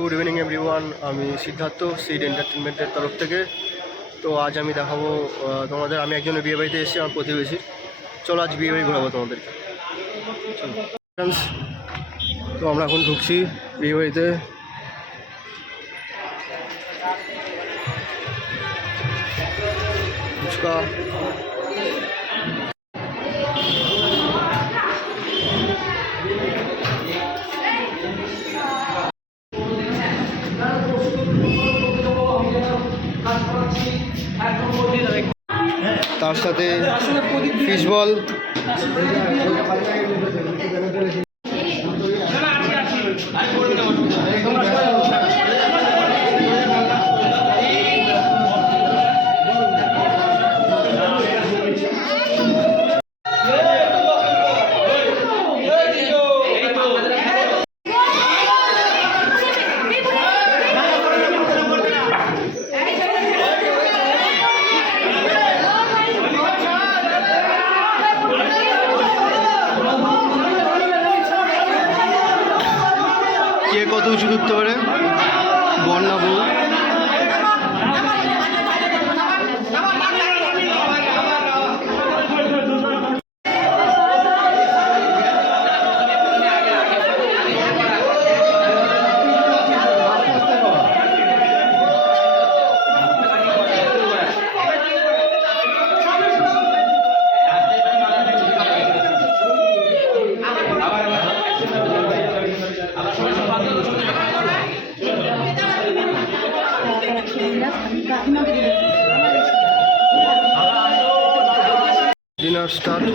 Good evening everyone, আমি Siddharth seed এন্টারটেনমেন্টের তরফ থেকে। তো আজ আমি দেখাবো তোমাদের, আমি একজনের বিয়ে বাড়িতে এসেছি, আমার প্রতিবেশী। চলো আজ বিয়ে বাড়ি ঘোরাবো তোমাদেরকে। তো আমরা এখন ঢুকছি বিয়ে বাড়িতে। ফুচকা, তার সাথে ফিশ বল, কে কত উঁচু উঠতে পারে, বন্যা বউ। Dinner start.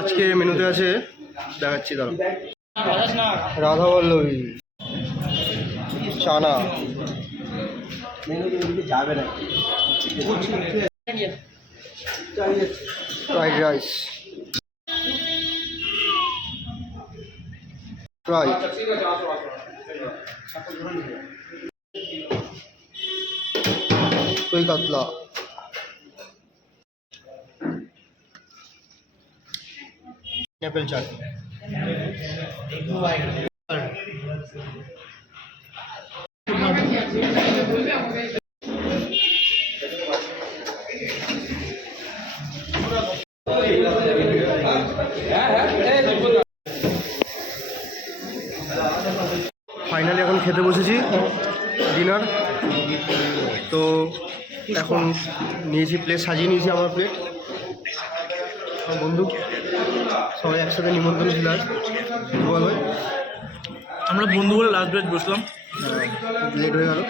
আজকে মেনুতে আছে, দেখাচ্ছি দাঁড়া, রাধা বল্লভী, চানা, যাবে না, ফ্রাইড রাইস, ফ্রাই, দই কাতলা, অ্যাপেল চাটনি, ফাইনালি এখন খেতে বসেছি ডিনার। তো এখন নিয়েছি প্লেট, সাজিয়ে নিয়েছি আমার প্লেট। আমার বন্ধু সবাই একসাথে নিমন্ত্রণ ছিল আজ। বল ভাই, আমরা বন্ধু বলে লাস্ট ব্যাচ বসলাম, লেট হয়ে গেল।